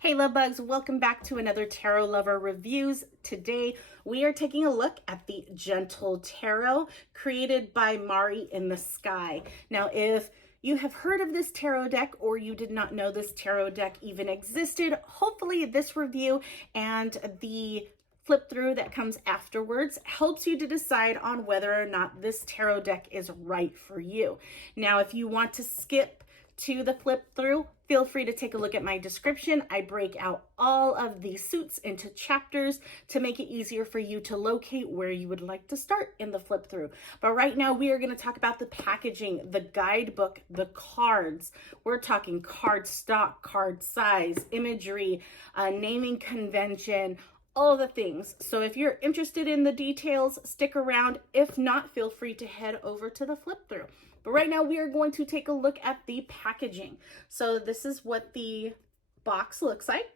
Hey love bugs, welcome back to another Tarot Lover Reviews. Today we are taking a look at the Gentle Tarot created by mariinthesky. Now if you have heard of this tarot deck or you did not know this tarot deck even existed, hopefully this review and the flip through that comes afterwards helps you to decide on whether or not this tarot deck is right for you. Now if you want to skip to the flip through, feel free to take a look at my description. I break out all of the suits into chapters to make it easier for you to locate where you would like to start in the flip through. But right now we are going to talk about the packaging, the guidebook, the cards. We're talking card stock, card size, imagery, naming convention, all the things. So if you're interested in the details, stick around. If not, feel free to head over to the flip through. But right now we are going to take a look at the packaging. So this is what the box looks like.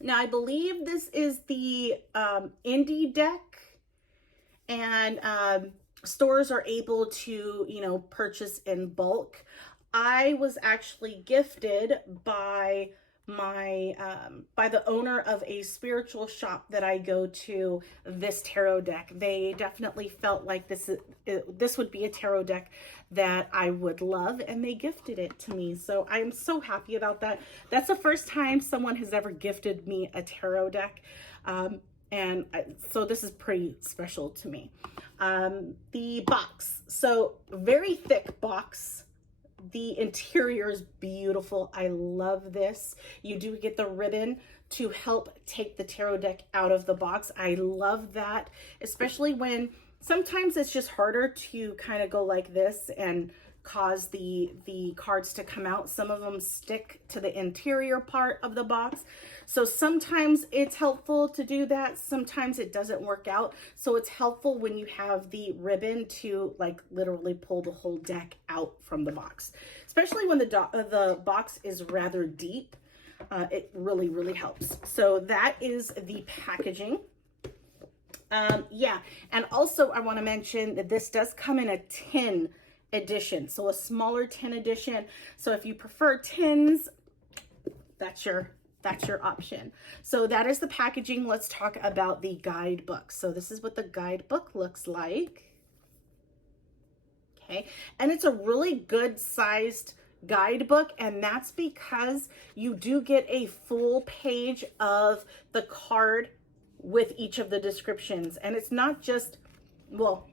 Now I believe this is the indie deck, and stores are able to, purchase in bulk. I was actually gifted by the owner of a spiritual shop that I go to this tarot deck. They definitely felt like this would be a tarot deck that I would love, and they gifted it to me. So I'm so happy about that. That's the first time someone has ever gifted me a tarot deck. So this is pretty special to me. The box, so very thick box. The interior is beautiful. I love this. You do get the ribbon to help take the tarot deck out of the box. I love that, especially when sometimes it's just harder to kind of go like this and cause the cards to come out. Some of them stick to the interior part of the box. So sometimes it's helpful to do that. Sometimes it doesn't work out. So it's helpful when you have the ribbon to like literally pull the whole deck out from the box, especially when the box is rather deep. It really, really helps. So that is the packaging. And also I want to mention that this does come in a tin edition, so a smaller tin edition. So if you prefer tins, that's your option. So that is the packaging. Let's talk about the guidebook. So this is what the guidebook looks like. Okay, and it's a really good sized guidebook, and that's because you do get a full page of the card with each of the descriptions. And it's not just, well,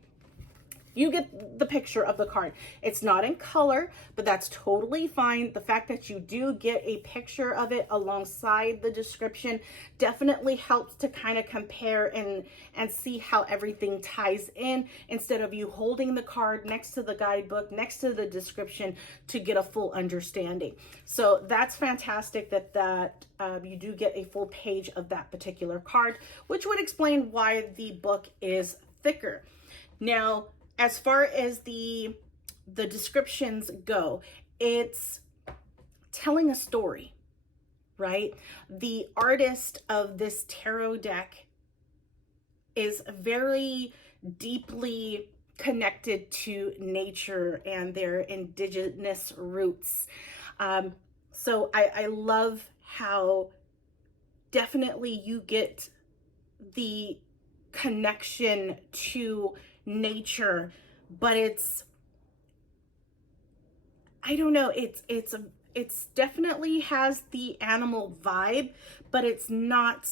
you get the picture of the card. It's not in color, but that's totally fine. The fact that you do get a picture of it alongside the description definitely helps to kind of compare and see how everything ties in, instead of you holding the card next to the guidebook, next to the description, to get a full understanding. So that's fantastic that you do get a full page of that particular card, which would explain why the book is thicker. Now, as far as the descriptions go, it's telling a story, right? The artist of this tarot deck is very deeply connected to nature and their indigenous roots. So I love how definitely you get the connection to nature, but it's, I don't know, it's definitely has the animal vibe, but it's not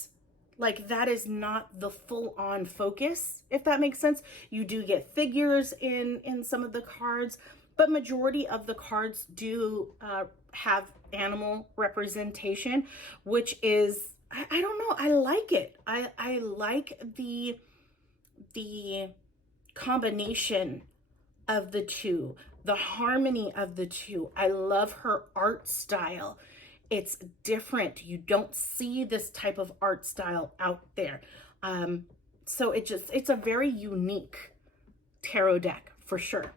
like, that is not the full-on focus, if that makes sense. You do get figures in some of the cards, but majority of the cards do have animal representation, which is, I don't know, I like it. I like the combination of the two, the harmony of the two. I love her art style. It's different. You don't see this type of art style out there. So it's a very unique tarot deck for sure.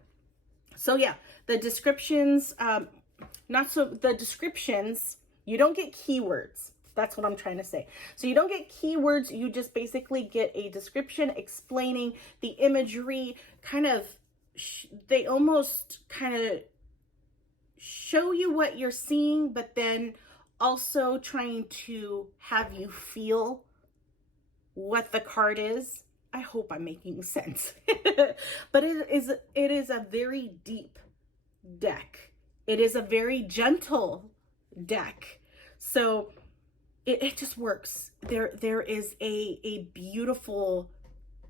So yeah, the descriptions, the descriptions, you don't get keywords. That's what I'm trying to say. So you don't get keywords, you just basically get a description explaining the imagery, kind of, they almost kind of show you what you're seeing, but then also trying to have you feel what the card is. I hope I'm making sense. But it is a very deep deck. It is a very gentle deck. So it just works. There is a beautiful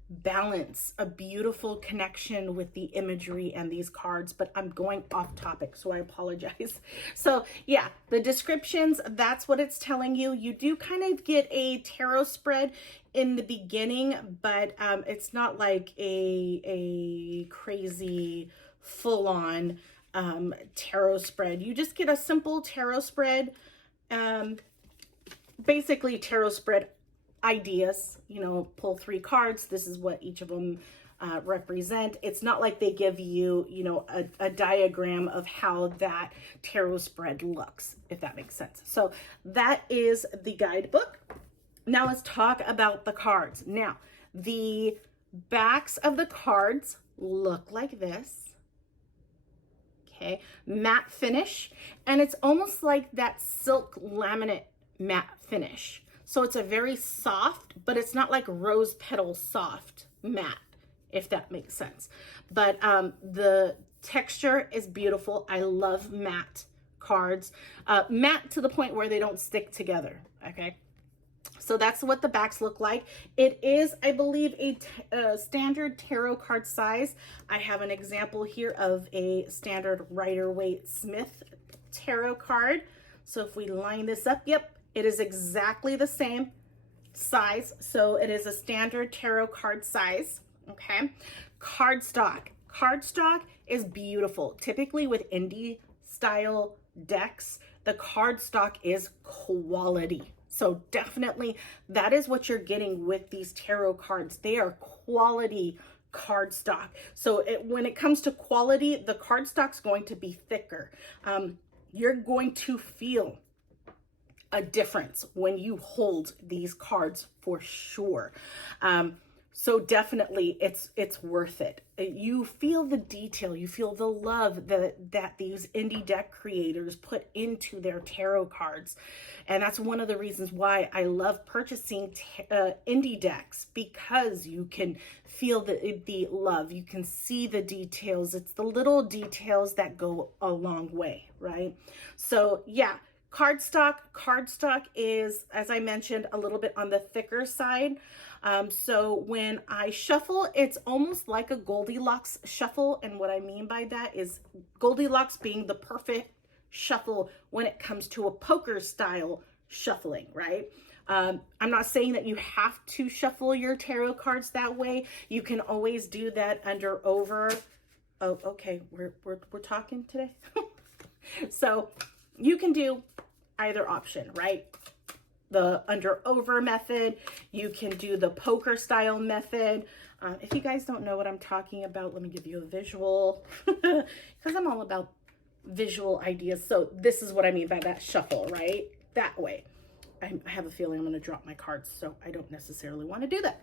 balance, a beautiful connection with the imagery and these cards, but I'm going off topic, so I apologize. So yeah, the descriptions, that's what it's telling you. You do kind of get a tarot spread in the beginning, but it's not like a crazy full-on tarot spread. You just get a simple tarot spread, basically tarot spread ideas, you know, pull 3 cards. This is what each of them represent. It's not like they give you, you know, a diagram of how that tarot spread looks, if that makes sense. So that is the guidebook. Now let's talk about the cards. Now, the backs of the cards look like this. Okay, matte finish, and it's almost like that silk laminate matte finish. So it's a very soft, but it's not like rose petal soft matte, if that makes sense. But the texture is beautiful. I love matte cards. Matte to the point where they don't stick together, okay? So that's what the backs look like. It is, I believe, a standard tarot card size. I have an example here of a standard Rider-Waite Smith tarot card. So if we line this up, yep, it is exactly the same size. So it is a standard tarot card size, okay? Cardstock. Cardstock is beautiful. Typically with indie style decks, the cardstock is quality. So definitely that is what you're getting with these tarot cards. They are quality cardstock. So when it comes to quality, the cardstock's going to be thicker. You're going to feel a difference when you hold these cards for sure. So definitely it's worth it. You feel the detail, you feel the love that these indie deck creators put into their tarot cards. And that's one of the reasons why I love purchasing indie decks, because you can feel the love, you can see the details. It's the little details that go a long way, right? So yeah, cardstock is, as I mentioned, a little bit on the thicker side. So when I shuffle, it's almost like a Goldilocks shuffle. And what I mean by that is Goldilocks being the perfect shuffle when it comes to a poker style shuffling, right? I'm not saying that you have to shuffle your tarot cards that way. You can always do that under over. Oh, okay. We're talking today. So you can do either option, right? The under over method. You can do the poker style method. If you guys don't know what I'm talking about, let me give you a visual, because I'm all about visual ideas. So this is what I mean by that shuffle, right? That way. I have a feeling I'm going to drop my cards, so I don't necessarily want to do that.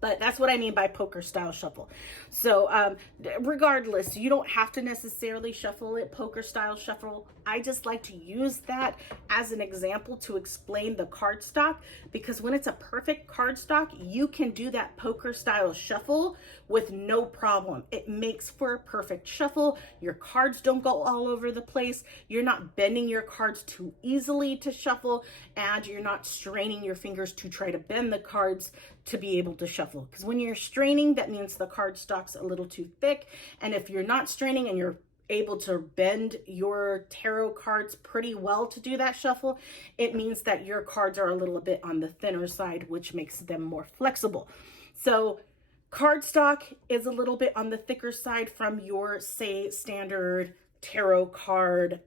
But that's what I mean by poker style shuffle. So regardless, you don't have to necessarily shuffle it, poker style shuffle. I just like to use that as an example to explain the cardstock, because when it's a perfect cardstock, you can do that poker style shuffle with no problem. It makes for a perfect shuffle. Your cards don't go all over the place. You're not bending your cards too easily to shuffle, and you're not straining your fingers to try to bend the cards to be able to shuffle. Because when you're straining, that means the cardstock's a little too thick. And if you're not straining and you're able to bend your tarot cards pretty well to do that shuffle, it means that your cards are a little bit on the thinner side, which makes them more flexible. So cardstock is a little bit on the thicker side from your, say, standard tarot card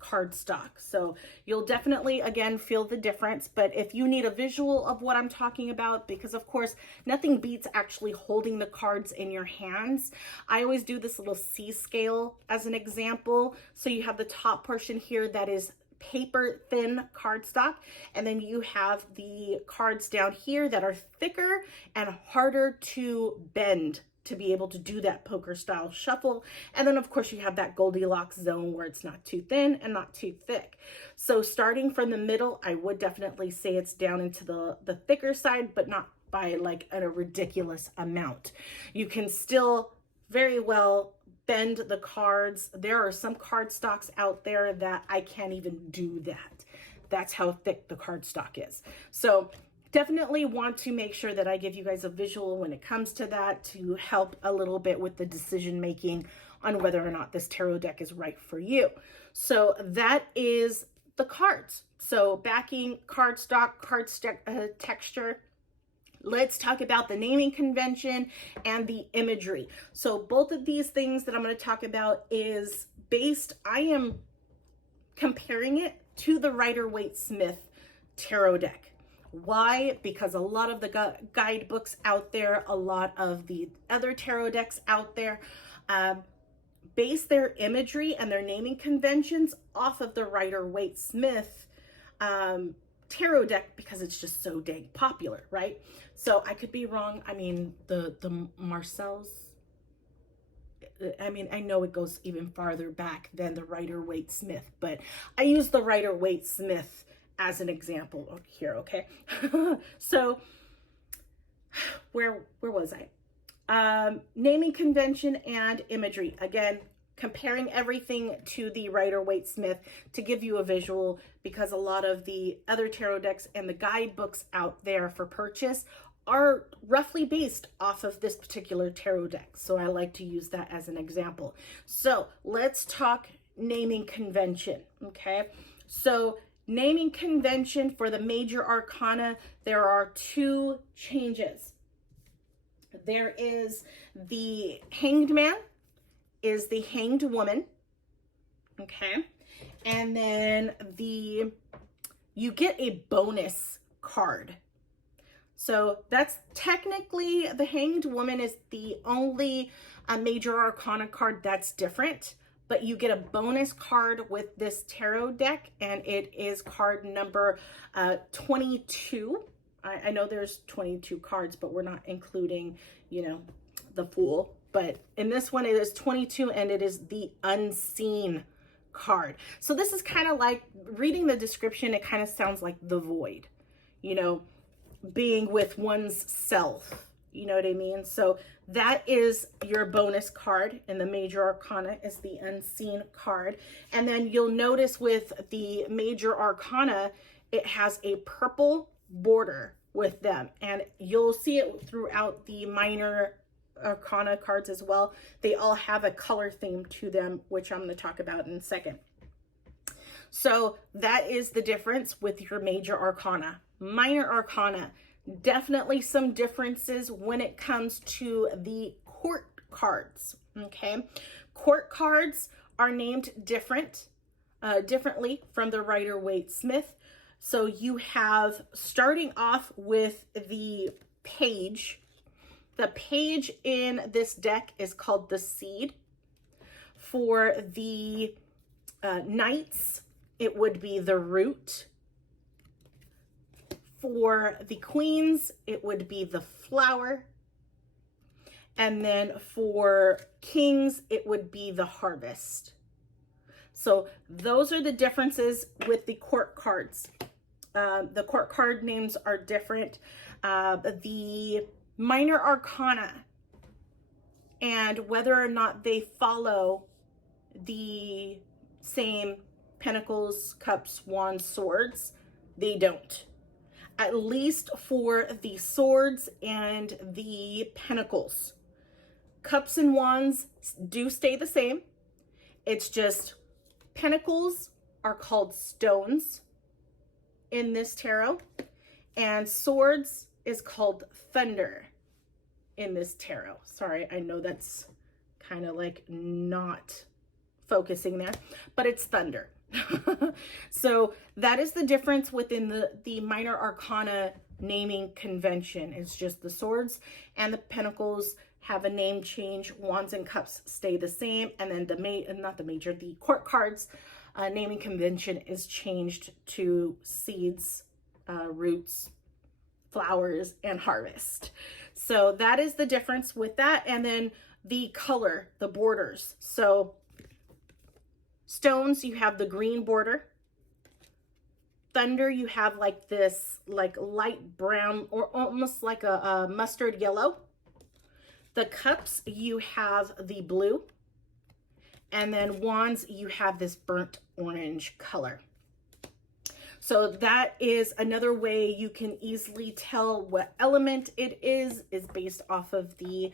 cardstock. So you'll definitely, again, feel the difference. But if you need a visual of what I'm talking about, because of course nothing beats actually holding the cards in your hands, I always do this little C scale as an example. So you have the top portion here that is paper thin cardstock, and then you have the cards down here that are thicker and harder to bend to be able to do that poker style shuffle. And then of course you have that Goldilocks zone where it's not too thin and not too thick. So starting from the middle, I would definitely say it's down into the thicker side, but not by like a ridiculous amount. You can still very well bend the cards. There are some card stocks out there that I can't even do that. That's how thick the card stock is. So definitely want to make sure that I give you guys a visual when it comes to that to help a little bit with the decision making on whether or not this tarot deck is right for you. So that is the cards. So backing, cardstock, texture. Let's talk about the naming convention and the imagery. So both of these things that I'm going to talk about is based, I am comparing it to the Rider-Waite-Smith tarot deck. Why? Because a lot of the guidebooks out there, a lot of the other tarot decks out there, base their imagery and their naming conventions off of the Rider-Waite-Smith tarot deck because it's just so dang popular, right? So I could be wrong. I mean, the Marcells, I mean, I know it goes even farther back than the Rider-Waite-Smith, but I use the Rider-Waite-Smith as an example here, okay? So where was I? Naming convention and imagery. Again, comparing everything to the Rider-Waite-Smith to give you a visual, because a lot of the other tarot decks and the guidebooks out there for purchase are roughly based off of this particular tarot deck. So I like to use that as an example. So let's talk naming convention, okay? So naming convention for the major arcana, there are two changes. There is the Hanged Man, is the Hanged Woman, okay? And then you get a bonus card. So that's technically, the Hanged Woman is the only major arcana card that's different, but you get a bonus card with this tarot deck, and it is card number 22. I know there's 22 cards, but we're not including, you know, the Fool. But in this one, it is 22, and it is the Unseen card. So this is kind of like, reading the description, it kind of sounds like the Void, you know, being with one's self, you know what I mean? So that is your bonus card in the major arcana, is the Unseen card. And then you'll notice with the major arcana, it has a purple border with them, and you'll see it throughout the minor arcana cards as well. They all have a color theme to them, which I'm going to talk about in a second. So that is the difference with your major arcana. Minor arcana, definitely some differences when it comes to the court cards, okay? Court cards are named differently from the Rider-Waite-Smith. So you have, starting off with the Page. The Page in this deck is called the Seed. For the Knights, it would be the Root. For the Queens, it would be the Flower. And then for Kings, it would be the Harvest. So those are the differences with the court cards. The court card names are different. The minor arcana, and whether or not they follow the same Pentacles, Cups, Wands, Swords, they don't. At least for the Swords and the Pentacles. Cups and Wands do stay the same. It's just Pentacles are called stones in this tarot, and Swords is called thunder in this tarot. Sorry, I know that's kind of like not focusing there, but it's thunder. So that is the difference within the minor arcana naming convention. It's just the Swords and the Pentacles have a name change. Wands and Cups stay the same, and then the court cards naming convention is changed to Seeds, Roots, flowers, and harvest. So that is the difference with that. And then the color, the borders. So stones, you have the green border. Thunder, you have like this like light brown or almost like a mustard yellow. The cups, you have the blue. And then wands, you have this burnt orange color. So that is another way you can easily tell what element it is based off of the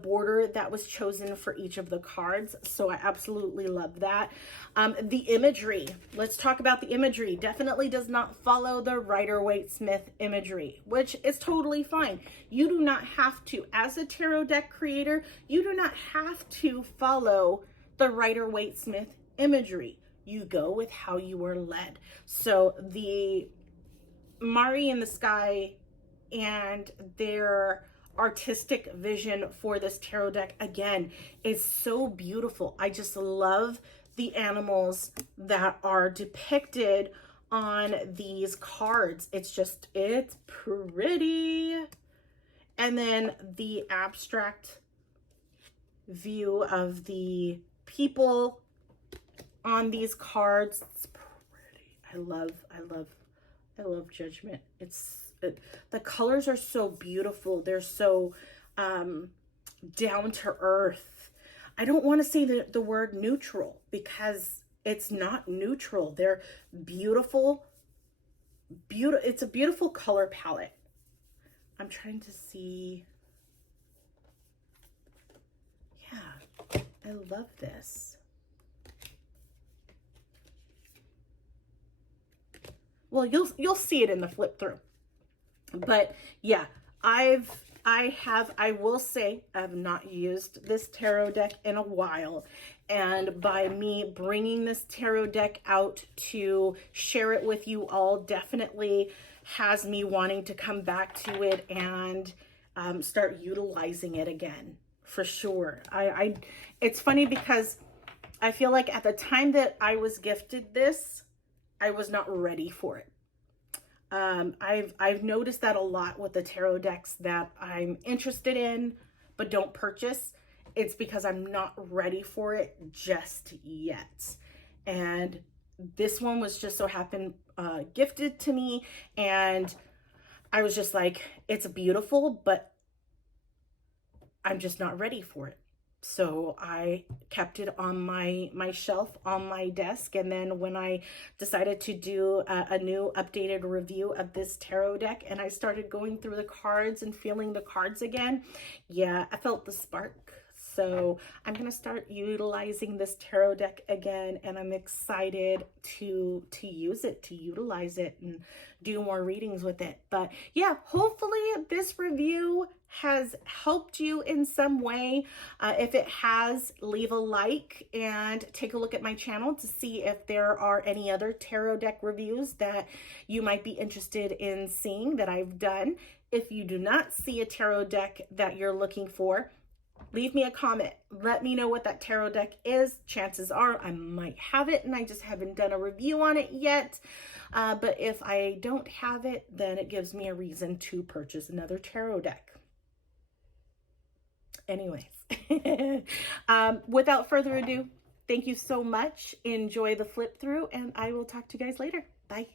border that was chosen for each of the cards. So I absolutely love that. The imagery, let's talk about the imagery. Definitely does not follow the Rider-Waite-Smith imagery, which is totally fine. You do not have to, as a tarot deck creator, you do not have to follow the Rider-Waite-Smith imagery. You go with how you were led. So the Mari in the Sky and their artistic vision for this tarot deck, again, is so beautiful. I just love the animals that are depicted on these cards. It's pretty. And then the abstract view of the people on these cards, it's pretty. I love Judgment. The colors are so beautiful. They're so down to earth. I don't want to say the word neutral because it's not neutral. They're beautiful. It's a beautiful color palette. I'm trying to see. Yeah, I love this. Well, you'll see it in the flip through. But yeah, I will say I've not used this tarot deck in a while. And by me bringing this tarot deck out to share it with you all definitely has me wanting to come back to it and start utilizing it again, for sure. It's funny because I feel like at the time that I was gifted this, I was not ready for it. I've noticed that a lot with the tarot decks that I'm interested in, but don't purchase. It's because I'm not ready for it just yet. And this one was just so happened gifted to me, and I was just like, it's beautiful, but I'm just not ready for it. So I kept it on my shelf on my desk. And then when I decided to do a new updated review of this tarot deck and I started going through the cards and feeling the cards again, yeah, I felt the spark. So I'm going to start utilizing this tarot deck again, and I'm excited to use it, to utilize it and do more readings with it. But yeah, hopefully this review has helped you in some way. If it has, leave a like and take a look at my channel to see if there are any other tarot deck reviews that you might be interested in seeing that I've done. If you do not see a tarot deck that you're looking for, leave me a comment. Let me know what that tarot deck is. Chances are I might have it and I just haven't done a review on it yet. But if I don't have it, then it gives me a reason to purchase another tarot deck. Anyways, without further ado, thank you so much. Enjoy the flip through, and I will talk to you guys later. Bye.